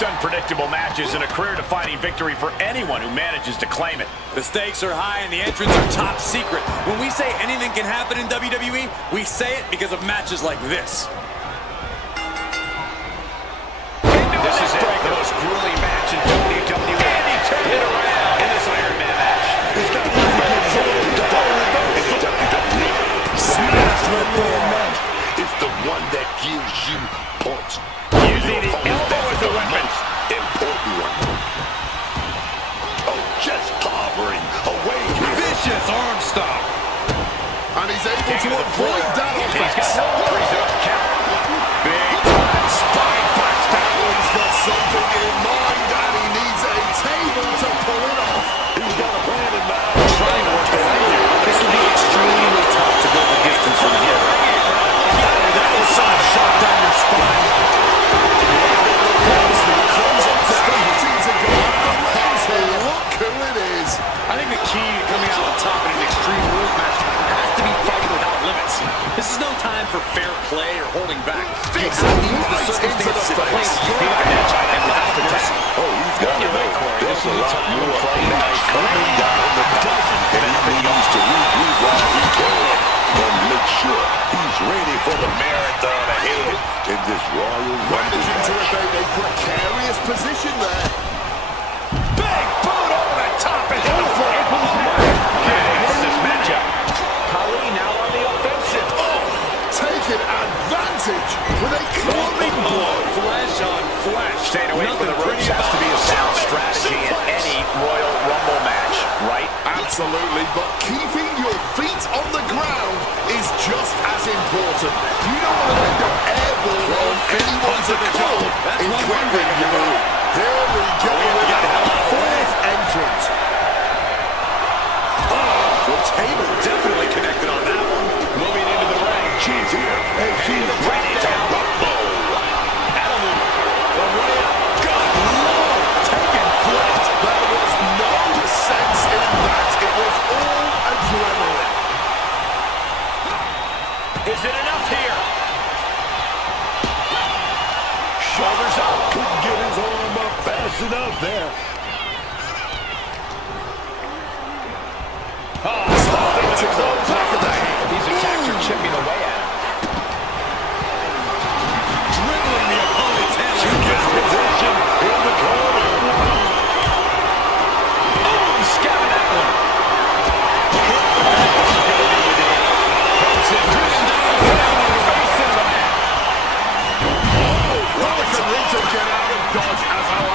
most unpredictable matches and a career-defining victory for anyone who manages to claim it. The stakes are high and the entrants are top secret. When we say anything can happen in WWE, we say it because of matches like this. This is it, the most grueling match in WWE. And he turned it around in this Iron Man match. Smash match is the one that gives you points. Using the elbow as a weapon. Important one. Oh, just clobbering away. Vicious arm stomp. And he's able to avoid that offense. He's got no reason to count. Big time spine buster. He's got something in mind and he needs a table to pull it off. He's got a plan in mind. Trying to work the way here. This will be extremely tough to go the distance from here. That was some shot down your spine. I think the key to coming out on top in an Extreme Rules match has to be fighting without limits. This is no time for fair play or holding back. You have to use the circumstances to play your advantage and without mercy. Oh, he's got it. There's a lot more nice coming down the path, and he needs to regroup while he can and make sure he's ready for the marathon ahead in this Royal Rumble match. A precarious position there. Big boot over the top and hit the floor. This matchup. Khali now on the offensive. Oh, taking advantage with a clubbing blow. Flesh on flesh. Staying away from the ropes has to be a sound strategy in any Royal Rumble match, right? Absolutely, but keeping your feet on the ground is just as important. You don't want to end up airborne on anyone's accord in quickly you move. There we go with our fourth entrance. Oh, the table definitely connected on that one. Moving into the ring. She's here, and she's ready to rumble. The way up. Good Lord. Taking flight. There was no sense in that. It was all adrenaline. Is it enough here? Shoulders up. Couldn't get his arm up fast enough there. To close back of the hand. These attacks are chipping away at him. Dribbling the opponent's head. Gets position in the corner. Oh, he's scabbing that one. Driven down, face in the mat. Welcome to get out of dodge as our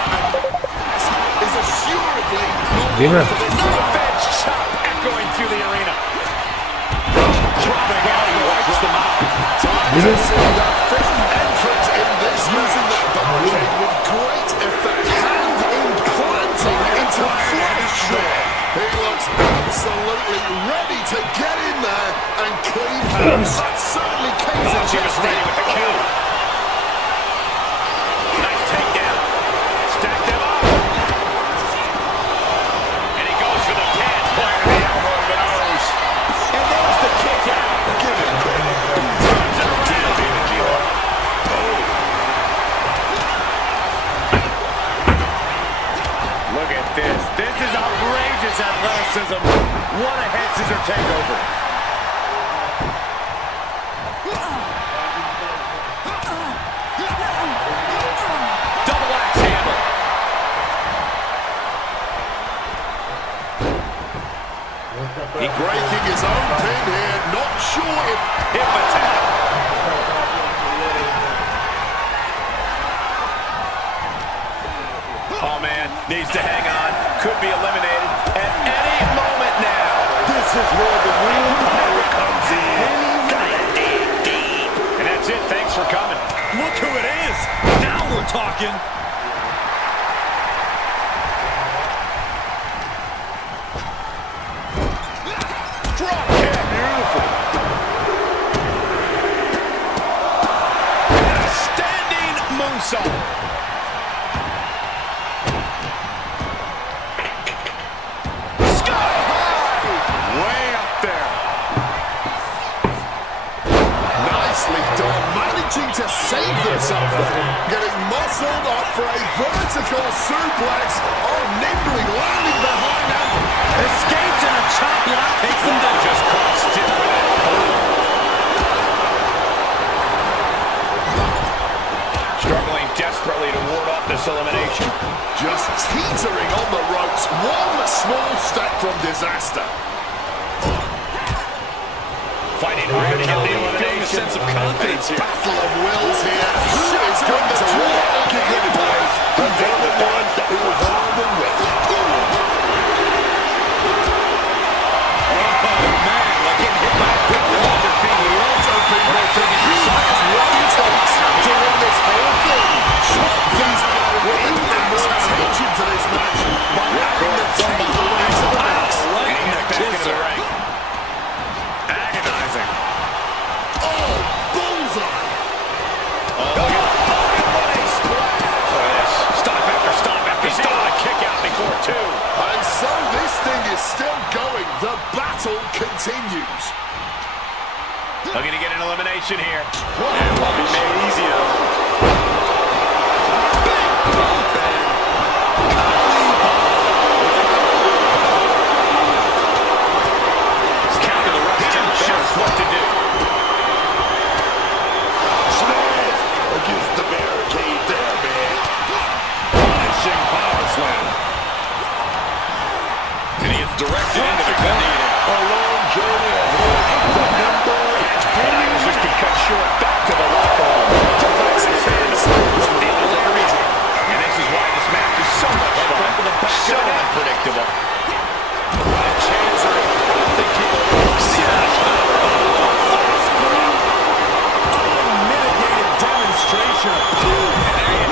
is assuredly Gamer. No fed chop echoing through the arena. Dropping out, he wipes them out. Gamer. that fifth entrance in this using that barricade with great effect and implanting into flesh there. He looks absolutely ready to get in there and clean house. That certainly came to She was ready with the kill. Nice takedown. Stack them up. And he goes for the pin. Point of the elbow to the nose. And there's the kick out. Give him credit. Turns it around. Look at this. This is outrageous athleticism. What a head scissor takeover. Double axe handle. He breaking his own pin here. Not sure if Hip attack. Oh man, needs to hang on. Could be eliminated at any moment now. this is where the real power comes in. Gotta dig deep. And that's it. Thanks for coming. Look who it is. Now we're talking. Drop kick. Beautiful. And a standing moonsault. Nicely done, managing to saved themselves there. Getting muscled up for a vertical suplex. Oh, nimbly landing behind him. Escapes and a chop block takes them down. Just caught stiff with it. Struggling desperately to ward off this elimination. Just teetering on the ropes. One small step from disaster. Fighting hard to get the Feeling a elimination. sense of confidence here. Battle of wills here. Who is going to walk looking in place? The one that was on the way. Like getting hit by a brick wall. Lots of people thinking besides what it takes to win this whole thing. These are winning more attention to this match by adding the from behind to the max. Right in the Back into the kisser. ring. Agonizing. Oh, bullseye. Running splash. Look at this. Stomp after stomp after stomp. A kick out before two. And so this thing is still going. The battle continues. Looking to get an elimination here. And won't be made easy though. Counter the rest. Shows what to do. Smash against the barricade there, man. Punishing power slam. And he gets directed into the corner. A long journey ahead. The number Just be cut short. Back to the locker room. And this is why this match is so much fun. So unpredictable. Chancery. I think people see that. Unmitigated demonstration of power.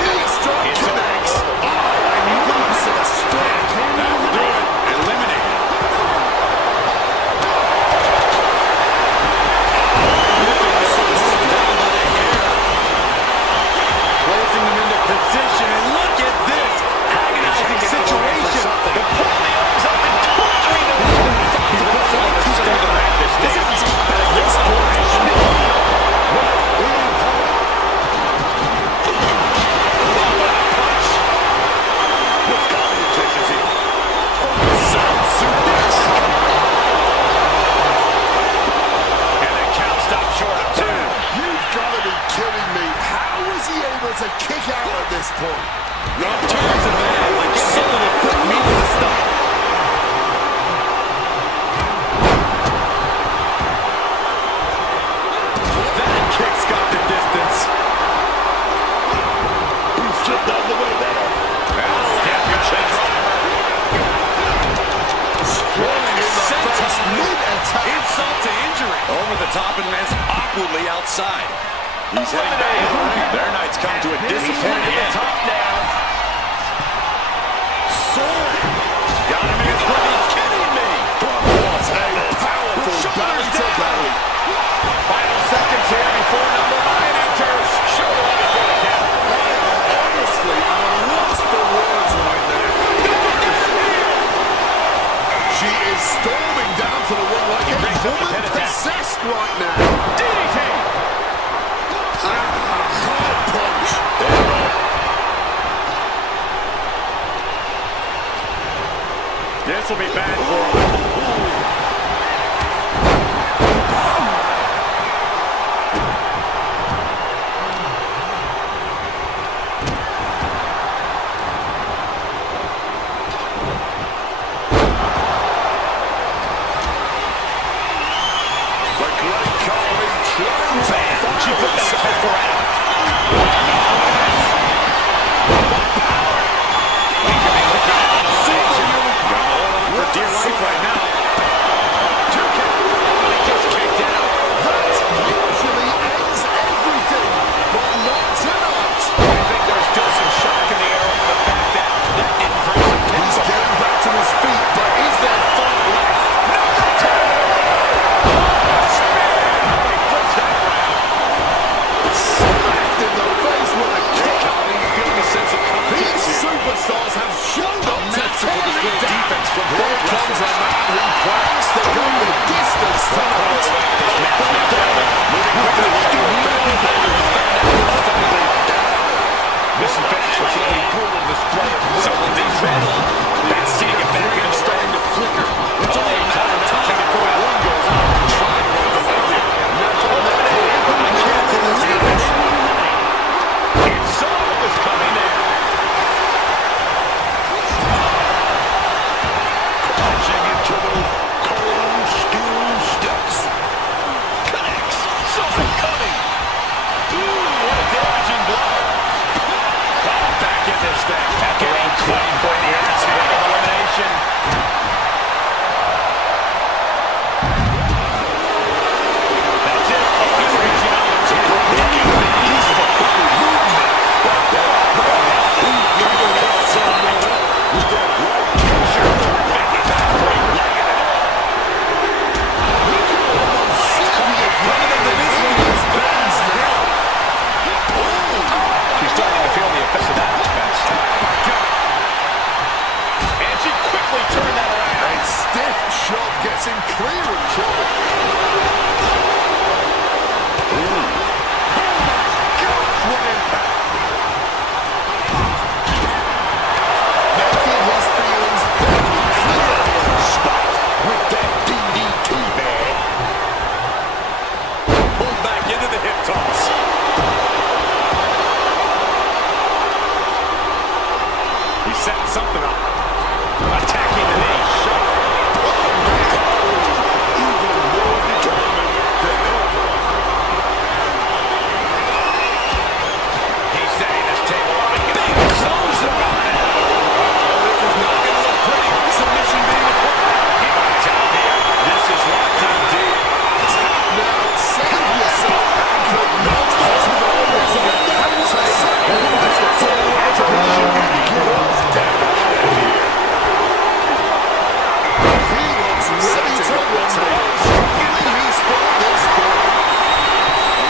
Knee strike It's connects. Oh, magnificent strike. That'll do it. Eliminated. Placing them into position, and look at this agonizing situation. The pull the arms up and torturing the woman. This is and the count stopped short of two. You've got to be kidding me. How was he able to kick out at this point? Turns a man like getting hit with a foot meets the stomach. That kick's got the distance. He's stripped out the way there. Championship driver. Strong in the face, mid-attack. Insult to injury. Over the top and lands awkwardly outside. He's heading back to the ring. Their night's come to a disappointing end. Top now. Got him in. Are you kidding me? What a powerful belly to belly. Final seconds here before number 9 enters. Shoulder up before the count. Honestly, I'm a loss for words right now. She is storming down to the ring like a woman possessed right now. DDT. Hard punch. This will be bad for him. The great Carly trying to find She put that herself. temper out. For dear life right now. Just kicked out. That usually ends everything, but not tonight. I think there's still some shock in the air over the fact that in-person He's getting back to his feet, but is there fight left? Spear. He flips that around. Smacked in the kill. Setting something up. Attacking the knee. Shot. Even more determined than ever. He's setting this table up and big clothesline. This is not going to look pretty. Submission being applied. He might tap here. This is locked in deep. Tap now. Save yourself.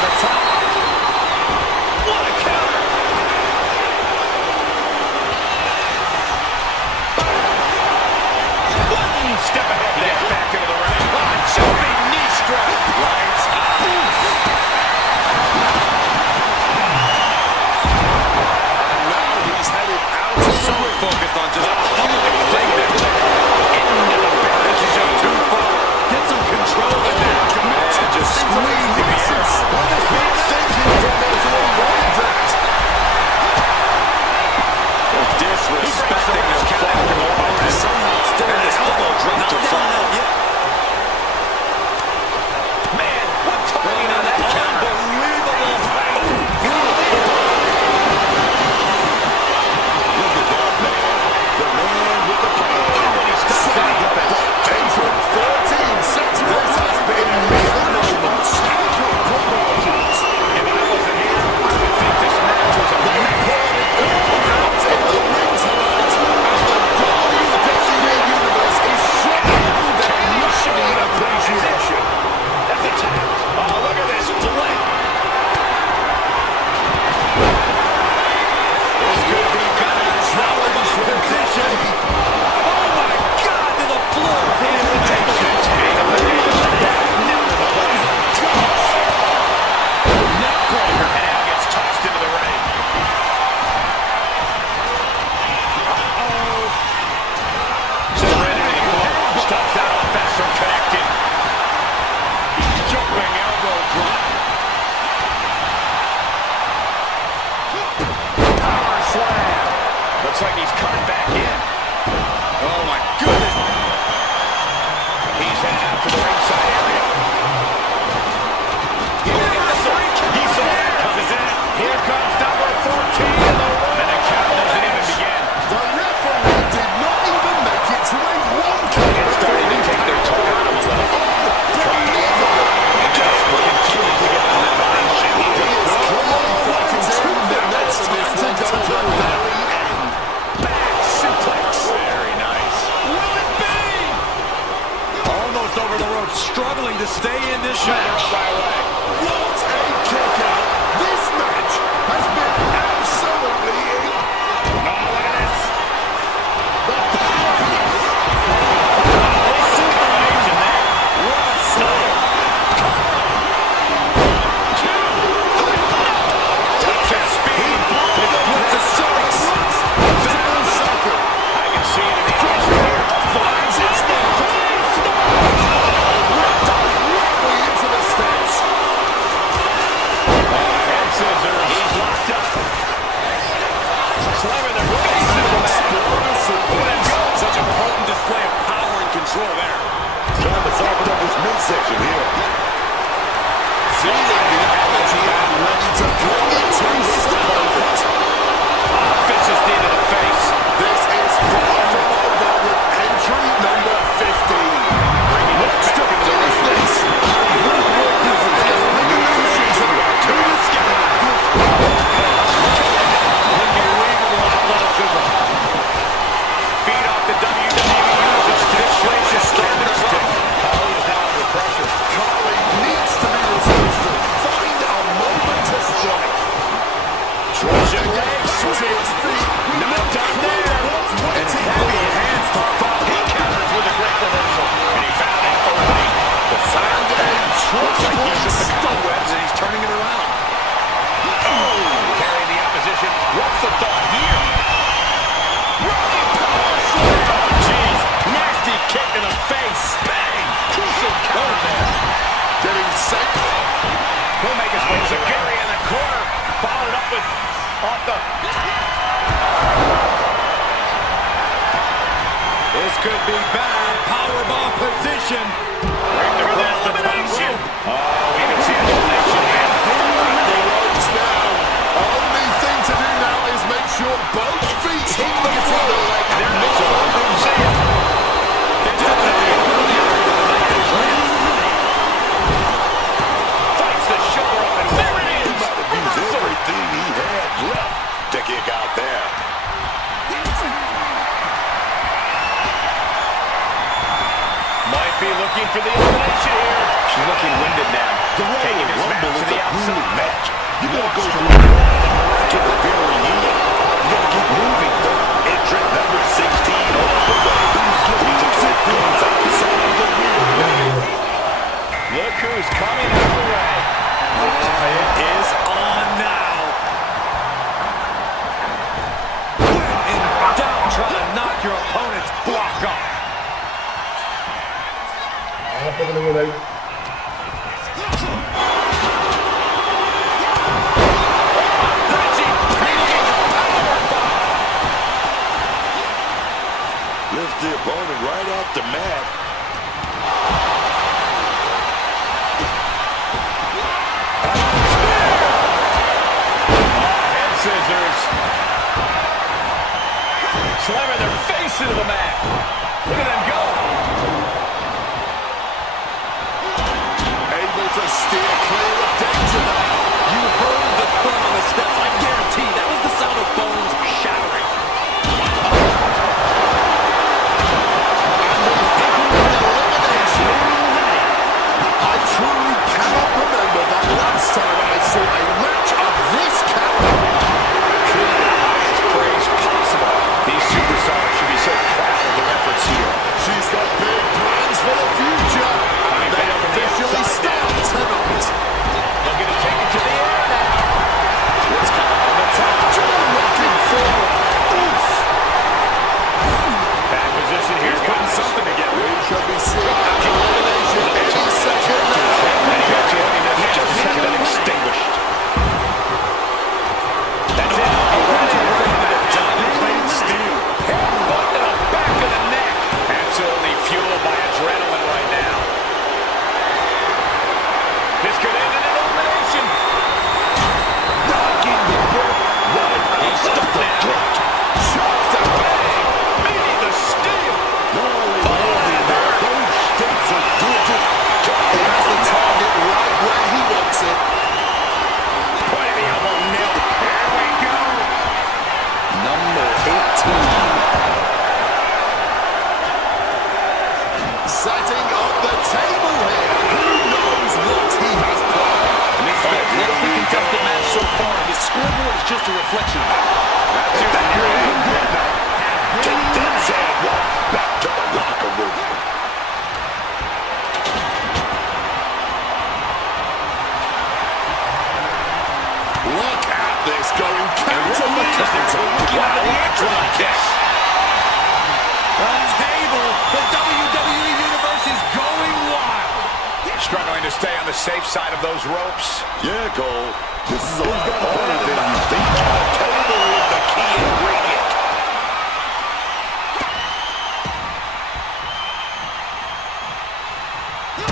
That's always on the step ahead. He gets back into the ring. Jumping knee strike. Lights out. And now he's headed out. So focused on just pummeling the thing there. Into the back. This is just too far. Get some control in there. Man, just squeeze the air. What is he thinking from there to avoid that? Disrespecting this character. Somehow still this elbow dropped to fall. Man, what timing on that counter. Unbelievable height. Look at that man. The man with the plan. He stops that defense. 10-14 sets. This has been mere moments. Epic proportions. If I wasn't here, I would think this match was a They poured it all out in the ring tonight. And the WWE Universe is showing their much-needed appreciation. That's a tap. Oh, look at this play. This could be better. Challenge position. Oh, my God, to the floor. Neckbreaker. And now gets tossed into the ring. Serenity in the corner. Stops that offense from connecting. Jumping elbow drop. Power slam. Looks like he's cut back in. Oh my goodness. He's headed out to the ringside area. He saw that comes in. Here comes number 14 in the ring. And the count doesn't even begin. The referee did not even make it to a one count. It's starting to take their toll on him a little. Desperate continues to get elimination. He is clearly fighting the next time to go to the very end. Back suplex. Very nice. Will it be? Almost over the rope, struggling to stay in this match. By way. What a kick out. This match has been absolutely Oh, look at this. the power. Super amazing there. What a slam. Touch of speed. With a six. Second. I can see it in the eyes here. Finds his Directly into the steps. head scissors. He's locked up. Slamming their face into the mat. Such a potent display of power and control there. Trying to soften up his midsection here. Feeling the energy and ready to bring it to his opponent. Vicious knee to the face. This is far from over with entry number 15. Wants to finish this. Eliminations about to the sky. Unbelievable athleticism. Feed off the WWE Universe. This place is starting to stick. Holly is now under pressure. She's looking winded now. The Taking Royal this Rumble match is to the a grueling outside. match. You gotta go through the to the very end. You gotta keep moving, though. Entrant number 16 on the way. He took things outside the ring. Look who's coming out of the way. It is on now. When in doubt, try to knock your opponent's block off. Lifts the opponent right off the mat. Head scissors. Slamming their face into the mat. Look at them go. Able to steer clear of danger now. You heard the thud on the steps. I guarantee that was the sound of bones shattering. I truly cannot remember the last time I saw a match of this caliber. Praise possible. These superstars should be so proud of their efforts here. She's got big plans for the future, and they officially start tonight. Looking to take it to the air now. It's kind of on the top. Rocking forward. Oof. Bad position here. He's Putting putting something together. We should be seeing an elimination any second now. And he got you. He just had been extinguished. That's it. He runs into the diamond plate steel. Headbutt to the back of the neck. Absolutely fueled by adrenaline right now. This could end in an elimination. Knocking the breath right He's out stuck the now. throat. Shots to bang. Meeting the steel. Not only landing there, those steps are good. He has the target right where he wants it. Point of the elbow nailed. Here we go. Number 18. Setting up the table here. Who knows what he has planned? What is the contested match so far? The scoreboard is just a reflection of that. Take that sad walk back to the locker room. Look at this going counter for counter. Wow, drop kick. The table, the WWE Universe is going wild. Struggling to stay on the safe side of those ropes. Yeah, Cole. This is a lot harder than you think. The table is the key ingredient.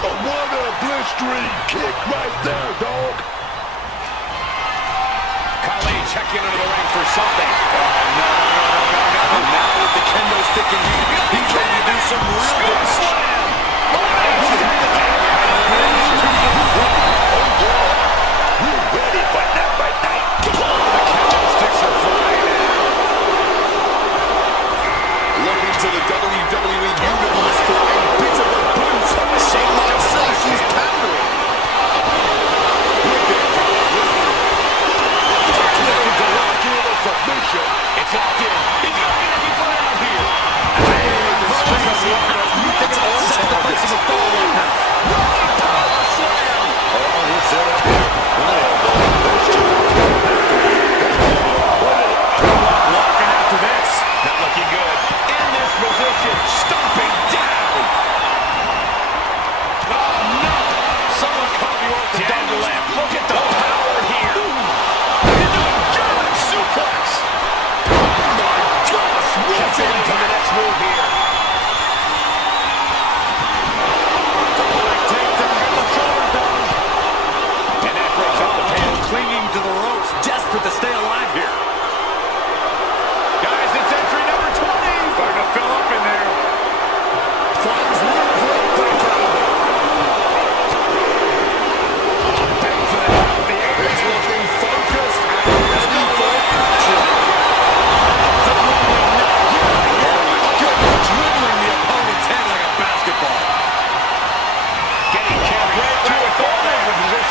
What a blistering kick right there, dog. Kali checking into the ring for something. No. And now with the kendo stick in hand, he's ready to do some real damage. Slam. We're ready, but not right now. The kendo sticks are flying now. Looking to the WWE Universe for a bit of a boost. Some might say she's pandering. Looking to lock in a submission. It's locked in. He's going to get put out here. You think it's all sacrificing a fall right now?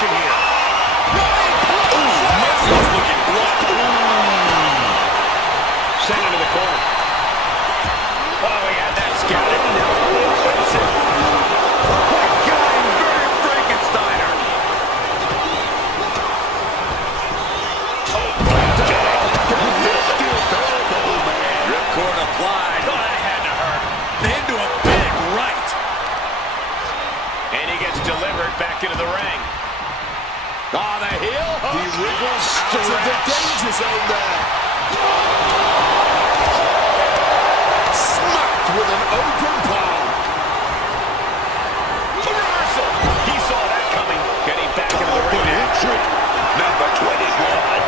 submission here. Muscles looking blunt. Sent into the corner. Oh, he had that scouted. Now on the offensive. Quick guy, very Frankensteiner. Ripcord applied. Oh, that had to hurt. Into a big right. And he gets delivered back into the ring. Oh, the heel hook. He wriggles out of the danger zone there. Smacked with an open palm. Reversal. He saw that coming. Getting back into the ring now. Trick number 21.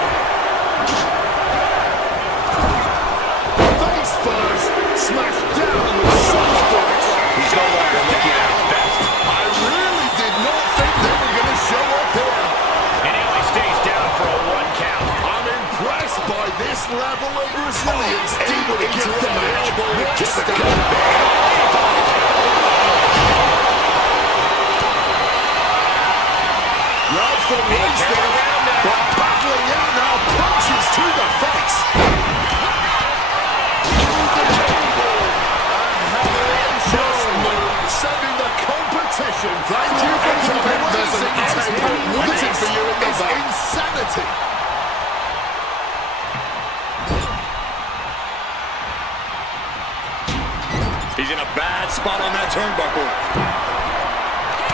Face first. Smashed down with such force. He's no longer looking at his best. I really did not think they were going to show up here. And he only stays down for a 1 count. I'm impressed by this level of resilience. Able to get the elbow and get the gun back. Grabs the waist there, but battling out now, punches to the face. Just move, sending the competition. Thank you for coming. There's an table waiting for you in this insanity. He's in a bad spot on that turnbuckle.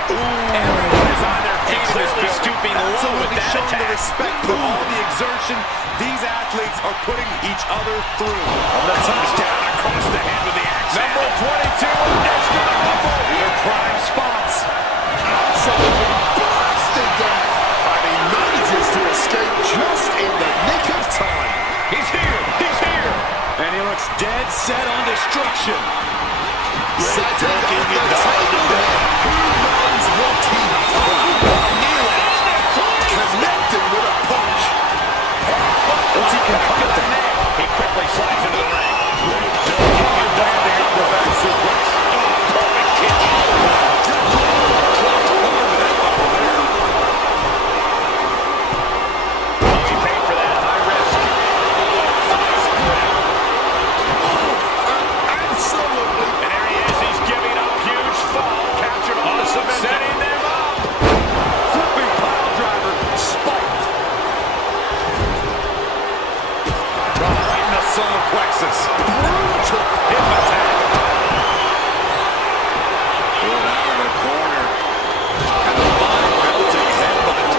Everyone is on their feet. Clearly stooping low with Absolutely that showing the attack. respect for all the exertion these athletes are putting each other through. The touchdown across the head with the axe. Number 22 next to the rumble. Your prime spots. Absolutely blasted there. And he manages to escape just in the nick of time. He's here. He's here. And he looks dead set on destruction. Setting up the table there. Who knows what he has planned? Connecting with a punch. Once he can cut the neck, he quickly slides into the ring. Landing on the back suplex. Perfect kick. Oh, he paid for that high risk. Nice grip. Absolutely. And there he is. He's giving up. Huge fall. Captured on the submission. Setting them up. Flipping pile driver, spiked. Right in the solar plexus. Brutal. Hip attack. Pulled out of the corner. And a mind-melting headbutt.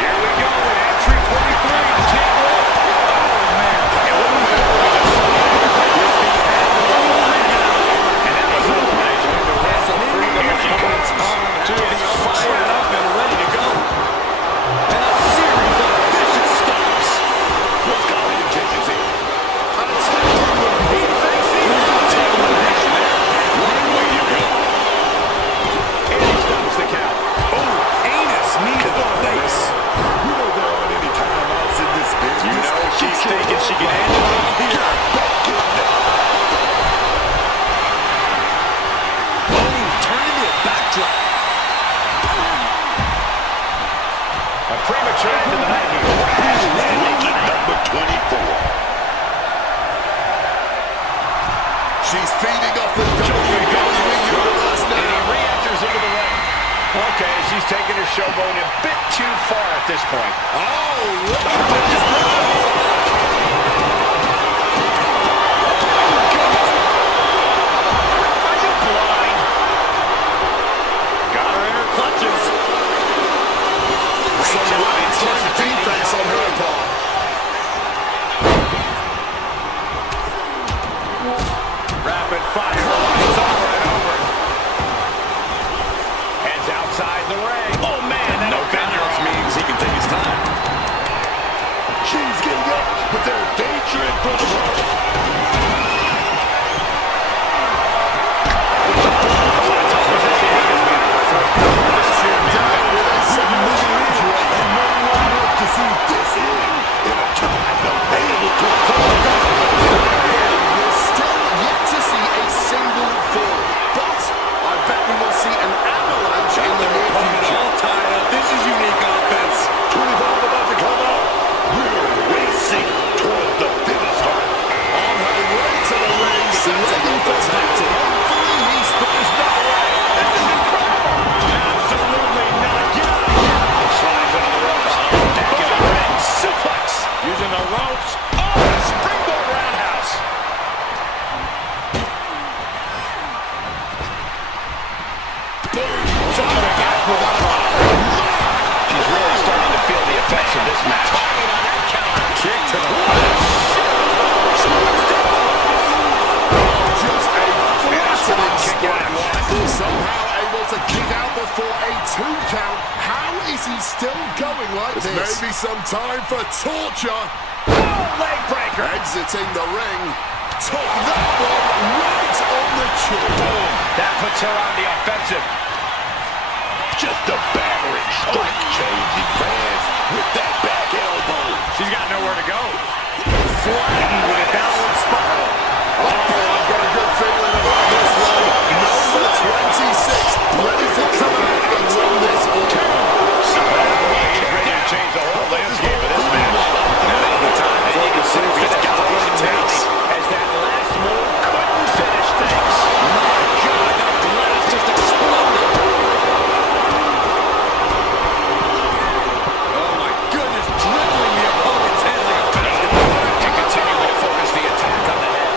Here we go in entry 23. The can't wait. Oh, man. It wouldn't matter. And that was an amazing to wrestle free. Here she comes. She's fired up and ready to go. And a series of vicious stops. Let's call it contingency. An attack with He facing elimination there. One way you go. And he stops the count. Oh, anus knee to the face. You know there aren't any timeouts in this business. You know she's thinking she can handle it all here. Turn into a backdrop. A premature end to the night here. Rookie number 24. She's feeding off the WWE Universe And he now. re-enters into the ring. Okay, she's taking her showboat a bit too far at this point. Oh, look at this. Are you blind? Got her in her clutches. Some right-time defense on her part. Rapid fire. It's over and over. Heads outside the ring. Oh, man. No countouts means he can take his time. She's getting up. She's really starting to feel the effects of this match. Kick to the Just a flattening splash. Somehow able to kick out before a 2 count. How is he still going like this? Maybe some time for torture. Leg breaker. Exiting the ring. Took that one right on the chin. Boom. That puts her on the offensive. Just a battering strike, changing fans with that back elbow. She's got nowhere to go. Flattened with a downward spiral. Oh, I've got a good feeling about this one. Number 26, ready to come out and win this one. He's ready to change the whole landscape of this match. Now is the time that you can see for the takes as that last move couldn't finish things. My God, that glass just exploded. Oh my goodness, dribbling the opponent's head like a basketball. And continuing to focus the attack on the head.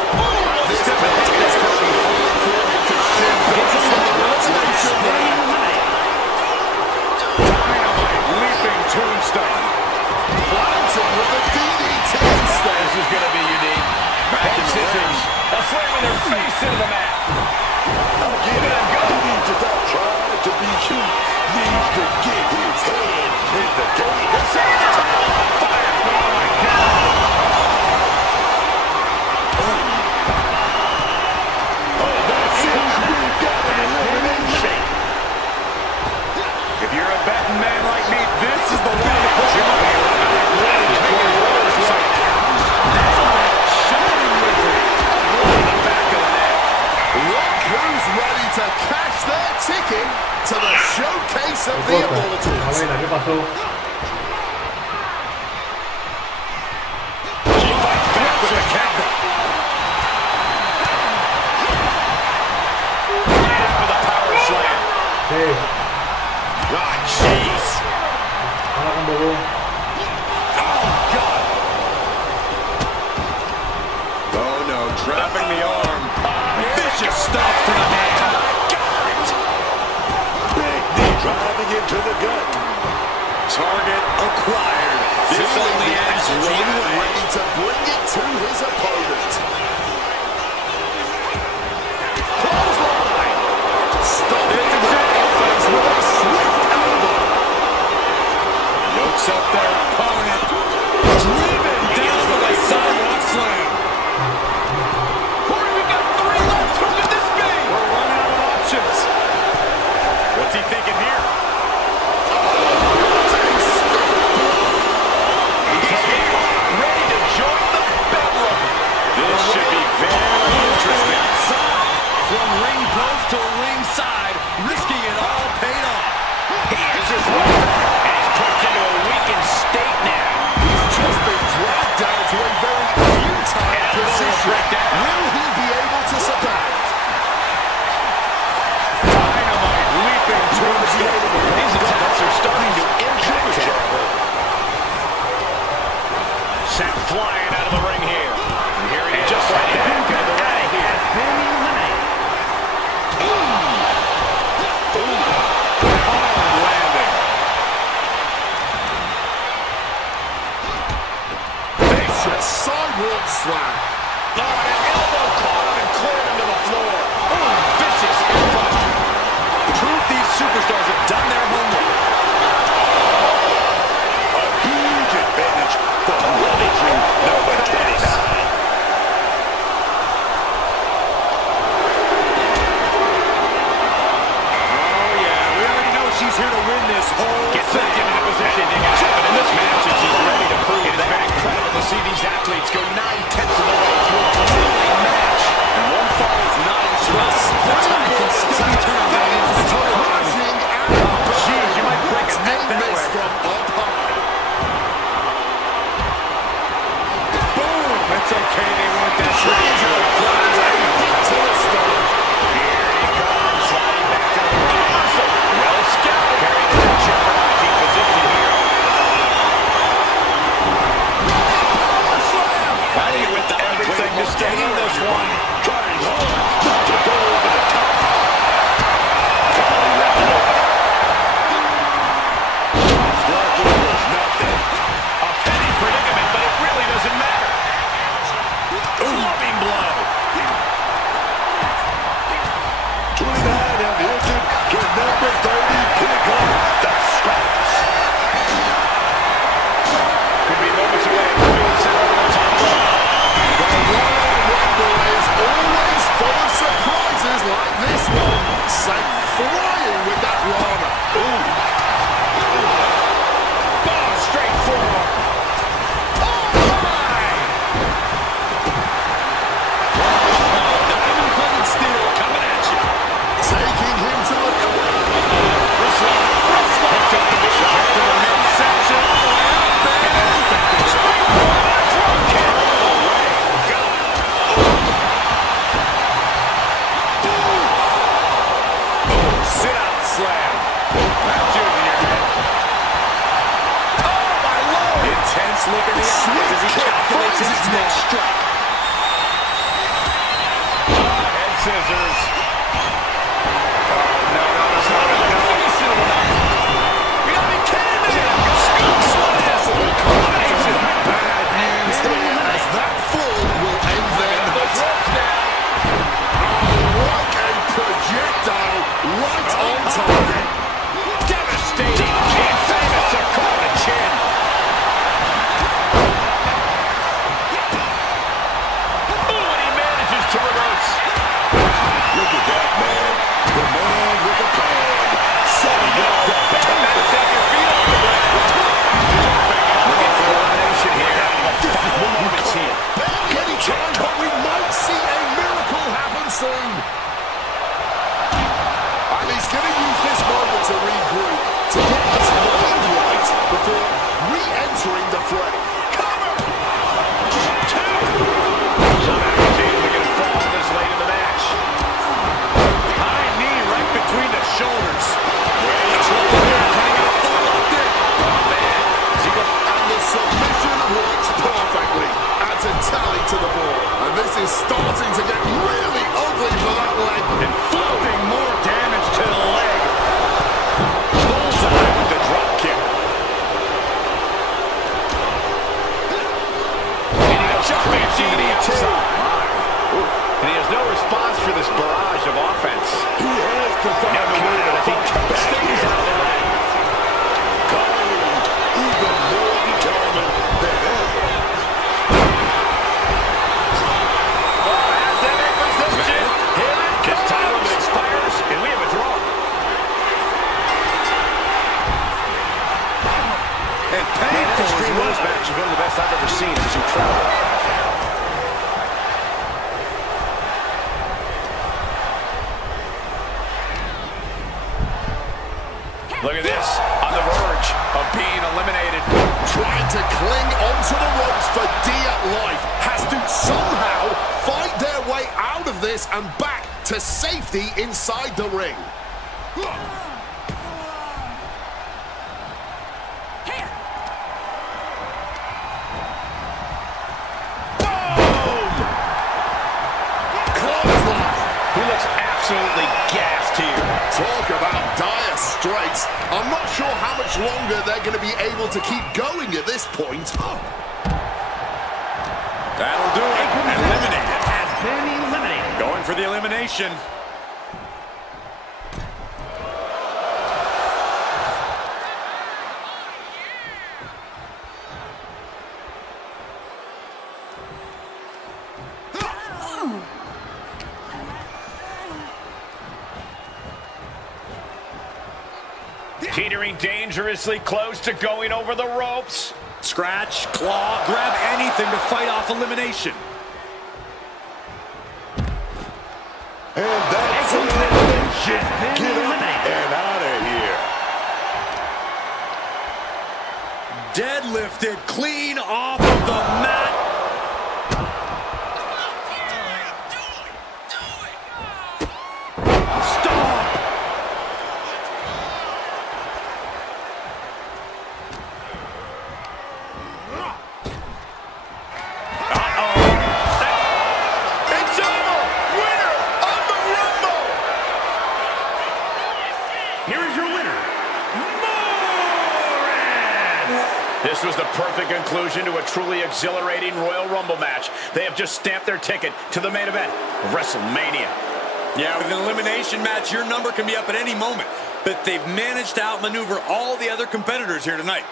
This match is going to be hard for him to shift. This is the elimination round. Dynamite leaping tombstone. Planting with a DDT instead. This is going to be unique. Head scissors. Slamming their face into the mat. Again, he needs to stop trying to be cute. Needs to get his head in the game. They're setting the table on fire. Oh my God. Oh, that's it. We got an elimination. If you're a betting man like me, this is the one to put you on here. Look who's ready to cash their ticket to the showcase of the Immortals. ¿Qué pasó? She fights back with the counter. Right after the power slam. Sí, Ah, jeez. ahora con Bobo. Oh, God. Oh no, trapping the arm. Vicious stuff to the head. Big knee driving into the gut. Target acquired. This only ends one way. Ready to bring it to his opponent. Clothesline. Stopping the offense with a swift elbow. Yokes up their opponent. Driven down with a sidewalk slam. Corey, we got 3 left. Who could this be? We're running out of options. What's he thinking here? He's here, ready to join the bedlam. This should be very interesting. From ring post to ringside, risking it all paid off. Here's his right back, and he's pushed into a weakened state now. He's just been dragged down to a very futile position. Will he be able to survive? Dynamite leaping tombstone. These attacks are starting to impact him. Sent flying out of the ring here. And here he is. Just like that, out of the ring here. Hard landing. Vicious sidewalk slam. Oh, and an elbow caught him and cleared him to the floor. Oh, vicious elbow. Proof these superstars have done their homework. A huge advantage for managing number 29. Oh yeah, we already know she's here to win this whole Gets back into the position he got in this match, and she's ready to prove that. It's been incredible to see these athletes go 9/10 of the way through a grueling match. And one fall is not insurance. The tide can still be turned at the end of the tunnel. Jeez, you might break a neck that way. From up high. Boom! That's okay, they want that Trees shot. are planned a hit to the stomach. Here he comes, sliding back to the reversal. Well scouted. Carrying to that jeopardizing position here. Fighting with everything to stay in this one. Trying hard not to go over the top. lands his next strike. Head scissors. No. You gotta be kidding me! Possibly collapsing. Bad news here as that fall will end their night. Like a projectile right on target. Devastating. Famous Curta chin. Oh, and he manages to reverse. Look at that, man. The man with the plan. Setting up the That's at your feet on the ground. Looking for elimination here. Final moments here. Barely any time, but we might see a miracle happen soon. And he's going to use this moment to regroup, to get his mind right before re-entering the fray. Somehow he's able to get a fall this late in the match. High knee right between the shoulders. And the submission works perfectly. Adds a tally to the board. And this is starting to get really ugly for that leg. Inflicting more damage to the leg. Bullseye with the drop kick. And he jumping to the outside. And he has no response for this barrage of offense. He has to find a way to fight back Stays here. out of the leg. Even more determined than ever. As they make position, here it comes. This time limit expires, and we have a draw. And painful as Extreme well. Rules match is one of the best I've ever seen. It's incredible. Look at this, on the verge of being eliminated. Trying to cling onto the ropes for dear life. Has to somehow fight their way out of this and back to safety inside the ring. Clothesline. He looks absolutely gassed here. Talk about dire straits. I'm not sure how much longer they're going to be able to keep going at this point. That'll do it. Eliminated. Has been eliminated. Going for the elimination. Teetering dangerously close to going over the ropes. Scratch, claw, grab anything to fight off elimination. And that's an elimination. Get up and out of here. Deadlifted clean off of the mat. This was the perfect conclusion to a truly exhilarating Royal Rumble match. They have just stamped their ticket to the main event of WrestleMania. Yeah, with an elimination match, your number can be up at any moment. But they've managed to outmaneuver all the other competitors here tonight.